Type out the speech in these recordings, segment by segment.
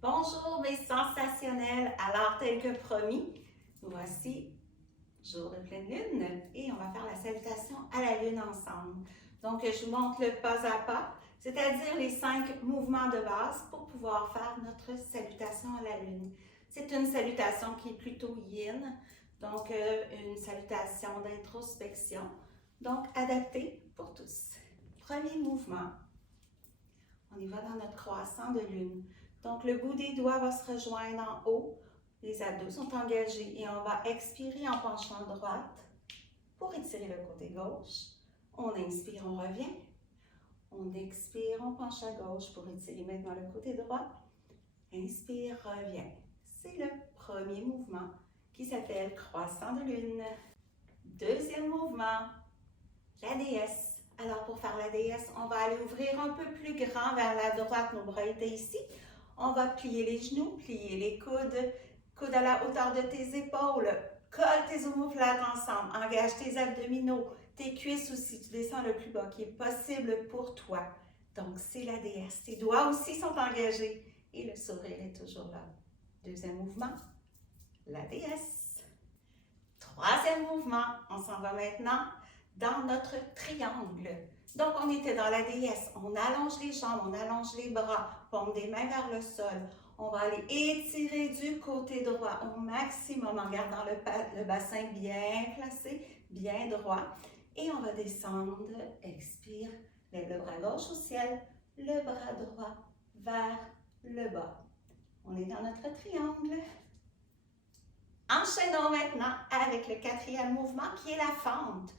Bonjour mes sensationnels, alors tel que promis, nous voici, jour de pleine lune, et on va faire la salutation à la lune ensemble. Donc je vous montre le pas à pas, c'est-à-dire les 5 mouvements de base pour pouvoir faire notre salutation à la lune. C'est une salutation qui est plutôt yin, donc une salutation d'introspection, donc adaptée pour tous. Premier mouvement, on y va dans notre croissant de lune. Donc, le bout des doigts va se rejoindre en haut. Les abdos sont engagés et on va expirer en penchant à droite pour étirer le côté gauche. On inspire, on revient. On expire, on penche à gauche pour étirer maintenant le côté droit. Inspire, revient. C'est le premier mouvement qui s'appelle croissant de lune. Deuxième mouvement, la déesse. Alors, pour faire la déesse, on va aller ouvrir un peu plus grand vers la droite. Nos bras étaient ici. On va plier les genoux, plier les coudes, coudes à la hauteur de tes épaules. Colle tes omoplates ensemble. Engage tes abdominaux, tes cuisses aussi. Tu descends le plus bas qui est possible pour toi. Donc, c'est la déesse. Tes doigts aussi sont engagés et le sourire est toujours là. Deuxième mouvement, la déesse. Troisième mouvement, on s'en va maintenant dans notre triangle. Donc, on était dans la déesse. On allonge les jambes, on allonge les bras, paume des mains vers le sol. On va aller étirer du côté droit au maximum en gardant le bassin bien placé, bien droit. Et on va descendre, expire, lève le bras gauche au ciel, le bras droit vers le bas. On est dans notre triangle. Enchaînons maintenant avec le quatrième mouvement qui est la fente.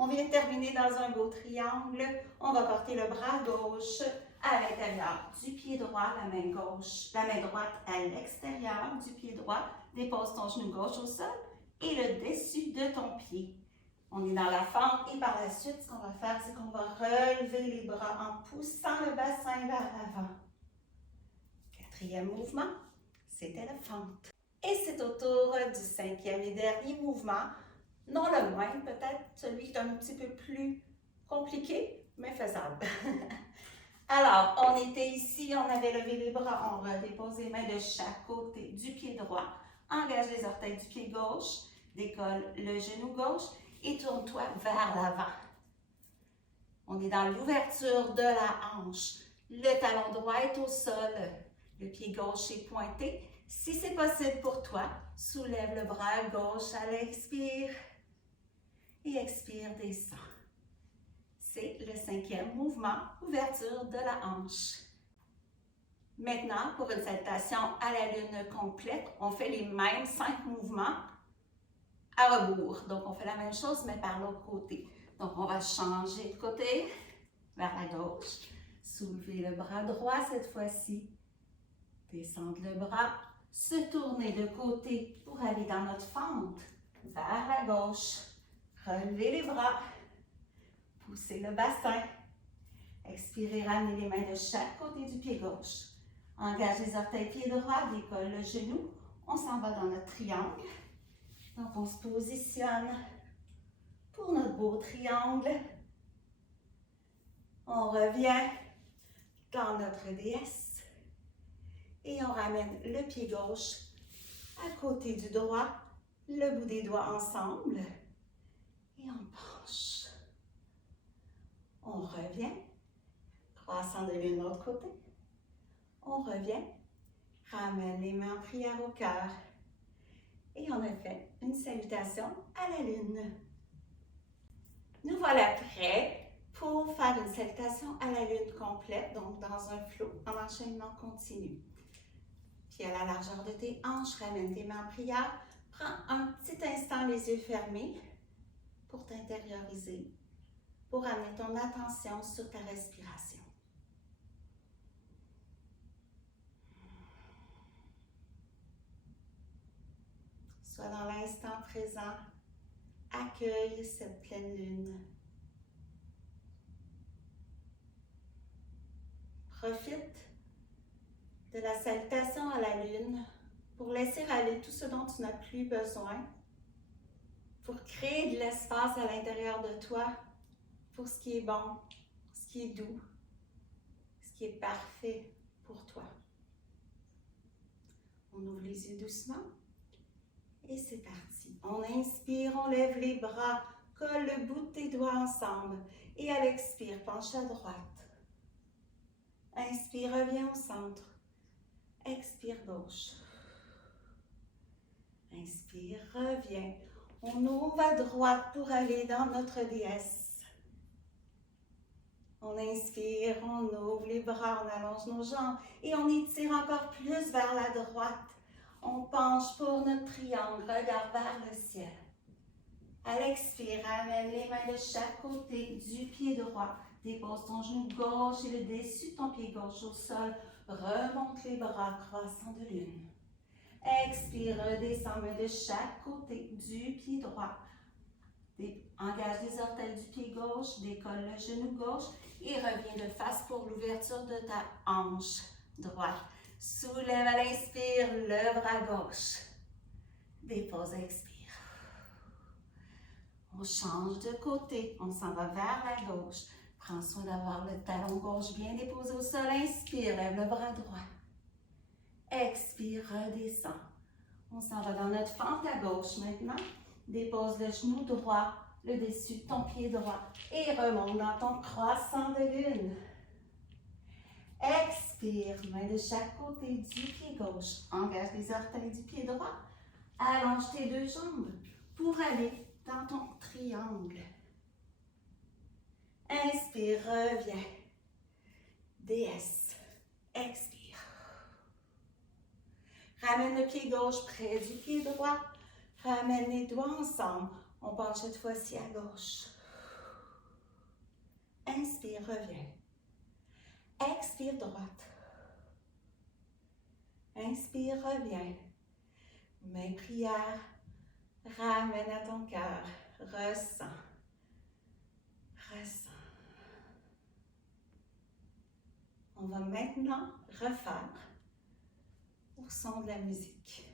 On vient de terminer dans un beau triangle. On va porter le bras gauche à l'intérieur du pied droit, la main droite à l'extérieur du pied droit. Dépose ton genou gauche au sol et le dessus de ton pied. On est dans la fente et par la suite, ce qu'on va faire, c'est qu'on va relever les bras en poussant le bassin vers l'avant. Quatrième mouvement, c'était la fente. Et c'est au tour du cinquième et dernier mouvement, non le moindre, peut-être celui qui est un petit peu plus compliqué, mais faisable. Alors, on était ici, on avait levé les bras, on redépose les mains de chaque côté du pied droit, engage les orteils du pied gauche, décolle le genou gauche et tourne-toi vers l'avant. On est dans l'ouverture de la hanche. Le talon droit est au sol, le pied gauche est pointé. Si c'est possible pour toi, soulève le bras gauche à l'expire et expire, descend. C'est le cinquième mouvement, ouverture de la hanche. Maintenant, pour une salutation à la lune complète, on fait les mêmes 5 mouvements à rebours. Donc, on fait la même chose, mais par l'autre côté. Donc, on va changer de côté vers la gauche. Soulever le bras droit cette fois-ci. Descendre le bras. Se tourner de côté pour aller dans notre fente vers la gauche. Relever les bras. Pousser le bassin. Expirez, ramenez les mains de chaque côté du pied gauche. Engage les orteils pied droit, décolle le genou. On s'en va dans notre triangle. Donc, on se positionne pour notre beau triangle. On revient dans notre déesse et on ramène le pied gauche à côté du droit, le bout des doigts ensemble et on penche. On revient, croissant de lune de l'autre côté. On revient, ramène les mains en prière au cœur et on a fait une salutation à la lune. Nous voilà prêts pour faire une salutation à la lune complète, donc dans un flot, en enchaînement continu. Puis à la largeur de tes hanches, ramène tes mains en prière. Prends un petit instant les yeux fermés pour t'intérioriser, pour amener ton attention sur ta respiration. Sois dans l'instant présent, accueille cette pleine lune. Profite de la salutation à la lune pour laisser aller tout ce dont tu n'as plus besoin, pour créer de l'espace à l'intérieur de toi pour ce qui est bon, ce qui est doux, ce qui est parfait pour toi. On ouvre les yeux doucement. Et c'est parti. On inspire, on lève les bras, colle le bout de tes doigts ensemble. Et à l'expire, penche à droite. Inspire, reviens au centre. Expire, gauche. Inspire, reviens. On ouvre à droite pour aller dans notre déesse. On inspire, on ouvre les bras, on allonge nos jambes et on étire encore plus vers la droite. On penche pour notre triangle, regarde vers le ciel. À l'expire, amène les mains de chaque côté du pied droit. Dépose ton genou gauche et le dessus de ton pied gauche au sol. Remonte les bras, croissant de lune. Expire, redescends, main de chaque côté du pied droit. Engage les orteils du pied gauche, décolle le genou gauche et reviens de face pour l'ouverture de ta hanche droite. Soulève à l'inspire le bras gauche. Dépose, expire. On change de côté, on s'en va vers la gauche. Prends soin d'avoir le talon gauche bien déposé au sol. Inspire, lève le bras droit. Expire, redescends. On s'en va dans notre fente à gauche maintenant. Dépose le genou droit, le dessus de ton pied droit et remonte dans ton croissant de lune. Expire, main de chaque côté du pied gauche. Engage les orteils du pied droit. Allonge tes deux jambes pour aller dans ton triangle. Inspire, reviens. Déesse. Expire. Ramène le pied gauche près du pied droit. Ramène les doigts ensemble. On penche cette fois-ci à gauche. Inspire, reviens. Expire, droite. Inspire, reviens. Main prière. Ramène à ton cœur. Ressens. Ressens. On va maintenant refaire au son de la musique.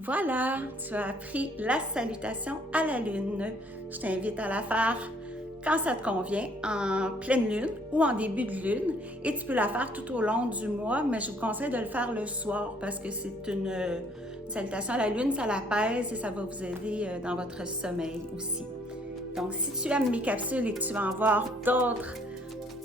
Voilà, tu as appris la salutation à la lune. Je t'invite à la faire quand ça te convient, en pleine lune ou en début de lune. Et tu peux la faire tout au long du mois, mais je vous conseille de le faire le soir parce que c'est une salutation à la lune, ça l'apaise et ça va vous aider dans votre sommeil aussi. Donc, si tu aimes mes capsules et que tu vas en voir d'autres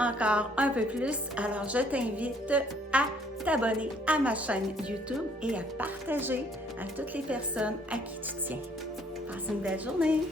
encore un peu plus, alors je t'invite à t'abonner à ma chaîne YouTube et à partager à toutes les personnes à qui tu tiens. Passe une belle journée!